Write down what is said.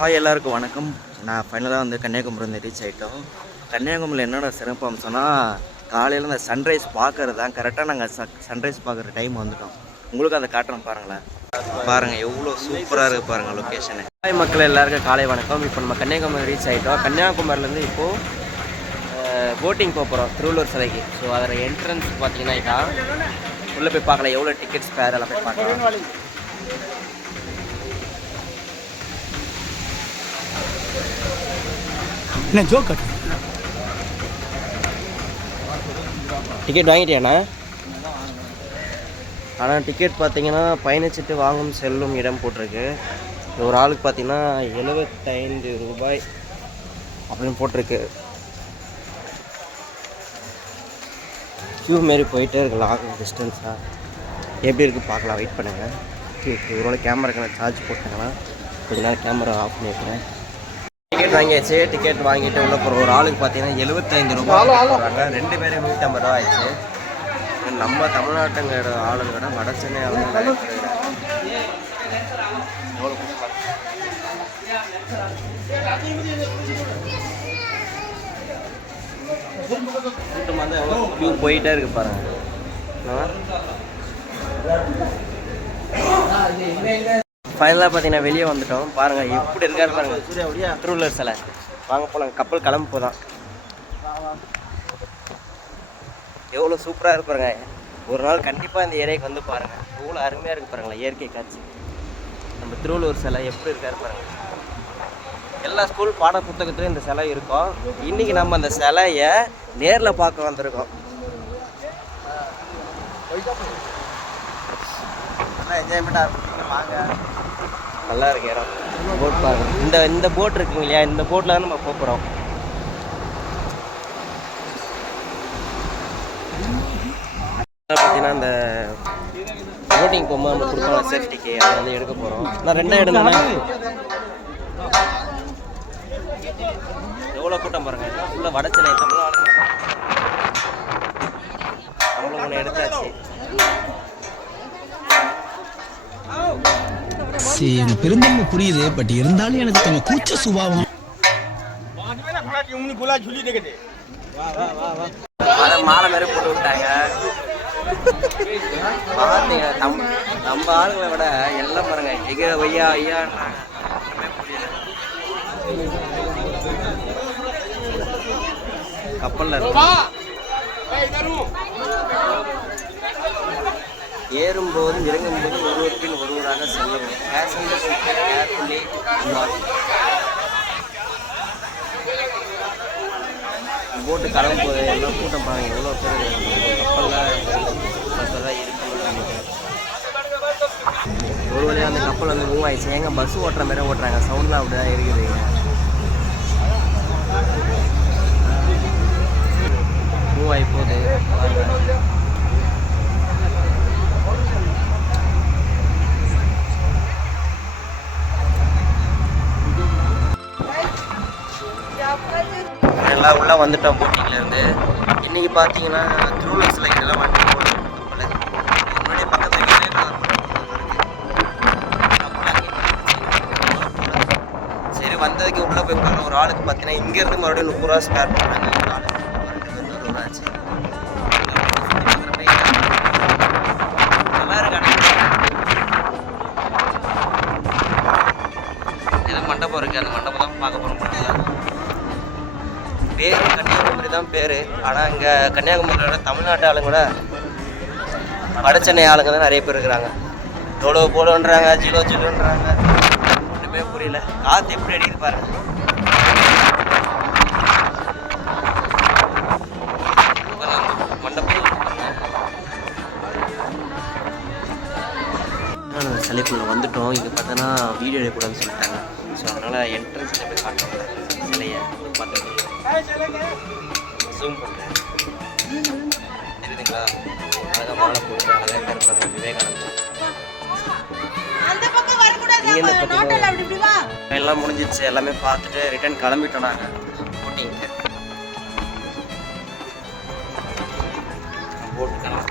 Hi எல்லாருக்கும் வணக்கம். நான் ஃபைனலாக வந்து கன்னியாகுமரி வந்து ரீச் ஆகிட்டோம் கன்னியாகுமரியில் என்னோட சிறப்பு அம்சம்னா காலையில் இந்த சன்ரைஸ் பார்க்கறது தான் கரெக்டாக நாங்கள் ச சன்ரைஸ் பார்க்குற டைம் வந்துட்டோம். உங்களுக்கு அதை காட்டுறோம் பாருங்களேன். பாருங்கள் எவ்வளோ சூப்பராக இருக்குது பாருங்கள் லொக்கேஷனு ஹாய் மக்கள் எல்லாருக்கும் காலை வணக்கம். இப்போ நம்ம கன்னியாகுமரி ரீச் ஆகிட்டோம் கன்னியாகுமரியிலேருந்து இப்போது போட்டிங் போக போகிறோம் திருவள்ளூர் சிலைக்கு. ஸோ அதில் என்ட்ரன்ஸ் பார்த்தீங்கன்னா இதான். உள்ளே போய் பார்க்கலாம் எவ்வளோ டிக்கெட்ஸ் பேர் எல்லாம் போய் பார்க்கலாம். என்ன ஜோக் கட்டு டிக்கெட் வாங்கிட்டியாண்ணா? ஆனால் டிக்கெட் பார்த்தீங்கன்னா பயணிச்சுட்டு வாங்கும் செல்லும் இடம் போட்டிருக்கு. ஒரு ஆளுக்கு பார்த்தீங்கன்னா எழுபத்தைந்து ரூபாய் அப்படின்னு போட்டிருக்கு. க்யூ மாரி போயிட்டே இருக்கு லாங் டிஸ்டன்ஸாக எப்படி இருக்குது பார்க்கலாம் வெயிட் பண்ணுங்கள் ஒரு வேளை கேமராக்கு நான் சார்ஜ் போட்டாங்கன்னா கொஞ்ச நேரம் கேமரா ஆஃப் பண்ணி வைக்கிறேன் டிக்கெட் வாங்கியாச்சு. டிக்கெட் வாங்கிட்டு உள்ள போகிற ஒரு ஆளுக்கு பார்த்தீங்கன்னா எழுபத்தைந்து ரூபாய் போடுறாங்க ரெண்டு பேரும் நூற்றி ஐம்பது ரூபா ஆயிடுச்சு நம்ம தமிழ்நாட்டுங்கிற ஆளுங்க விட சென்னை ஆளுங்க கூட்டம் வந்து எவ்வளோ க்யூ போயிட்டே இருக்கு பாருங்க. ஃபைனலாக பார்த்தீங்கன்னா வெளியே வந்துட்டோம். பாருங்கள் எப்படி இருக்காரு பாருங்கள் திருவள்ளுவர் சிலை. வாங்க போகலாம் கப்பல் கிளம்பு போதான். எவ்வளோ சூப்பராக இருப்பாருங்க ஒரு நாள் கண்டிப்பாக இந்த ஏரியாவுக்கு வந்து பாருங்கள் எவ்வளோ அருமையாக இருக்கு பாருங்களேன் இயற்கை காட்சி. நம்ம திருவள்ளுவர் சிலை எப்படி இருக்காரு பாருங்கள் எல்லா ஸ்கூல் பாட புத்தகத்துலையும் இந்த சிலை இருக்கும். இன்றைக்கி நம்ம அந்த சிலையை நேரில் பார்க்க வந்திருக்கோம். என்ஜாய்மெண்ட்டாக வாங்க. நல்லா இருக்கு இடம். போட் பாருங்க. இந்த இந்த போட் இருக்குங்க இல்லையா? இந்த போட்டில் தான் நம்ம போக போகிறோம் பார்த்தீங்கன்னா இந்த போட்டிங் போகும்போது நம்ம கொடுப்பாங்க சேஃப்டிக்கு அதை வந்து எடுக்க போகிறோம் நான் ரெண்டாம் இடம் தானே எவ்வளோ கூட்டம் பாருங்க. எல்லாம் ஃபுல்லாக வட சென்னை தமிழ்நாடு. சரி எனக்கு பெருந்தன்மை புரியுது பட் இருந்தாலும் எனக்கு கொஞ்சம் கூச்ச சுபாவம். மாலை மாலை மாதிரி போட்டு விட்டாங்க. பார்த்தீங்க நம் நம்ம ஆளுங்களை விட எல்லாம் பாருங்க எக ஐயா ஐயான்றாங்க. ஒண்ணுமே புரியல. கப்பல்ல இருக்கு. ஏறும்போதும் இறங்கும்போதும் ஒருவர் பின் ஒருவராக செல்லவும் பேசஞ்சர்ஸ் கேர்ஃபுல்லி போட்டு கிளம்பும் போது எல்லாம் கூட்டம் பாருங்க எவ்வளோ பேர் கப்பலில் தான் ஒரு வழியாக அந்த கப்பல் வந்து மூவ் ஆயிடுச்சு. எங்கே பஸ் ஓட்டுற மாதிரி ஓட்டுறாங்க. சவுண்ட்லாம் அப்படி தான் இருக்குது. கப்பல் இதுக்கு முன்னாடி பக்கத்தில் விவேகானந்தர் முன்னாடி அங்கே நின்னுச்சு. சரி வந்ததுக்கு உள்ளே போய் பார்க்கலாம் ஒரு ஆளுக்கு பார்த்தீங்கன்னா இங்கேருந்து மறுபடியும் முப்பது ரூபா ஸ்பேர் பண்ணுறாங்க ஒரு ஆளுக்கு ரெண்டு பேர் நூறு ரூபா ஆச்சு. நல்லா இருக்கு மண்டபம் இருக்குது அந்த மண்டபம் தான் பார்க்க போகிறோம் பேர் கன்னியாகுமரி தான் பேர். ஆனால் இங்கே கன்னியாகுமரியோட தமிழ்நாட்டு ஆளுங்க கூட வட சென்னை ஆளுங்க தான் நிறைய பேர் இருக்கிறாங்க. டோலோ போலோன்றாங்க ஜிலோ ஜிலோன்றாங்க. ஒன்றுமே புரியல. காற்று எப்படி அடிக்குது பாருங்க மண்டபம் சிலைக்குள்ளே வந்துட்டோம். இங்கே பார்த்தோன்னா வீடியோ எடுக்கக்கூடாதுன்னு சொல்லிட்டாங்க. ஸோ அதனால் என்ட்ரன்ஸில் போய் காட்டுறோம். சிலையை பார்த்து ஜூம் பண்ணுறேன் தெரியுதுங்களா அழகாக மாலை போட்டு அழகாக விவேகானந்தர் எல்லாம் முடிஞ்சிச்சு எல்லாமே பார்த்துட்டு ரிட்டர்ன் கிளம்பிட்டோம் நாங்கள் போட்டிங்க்கு போட்டு கிளம்பிட்டோம்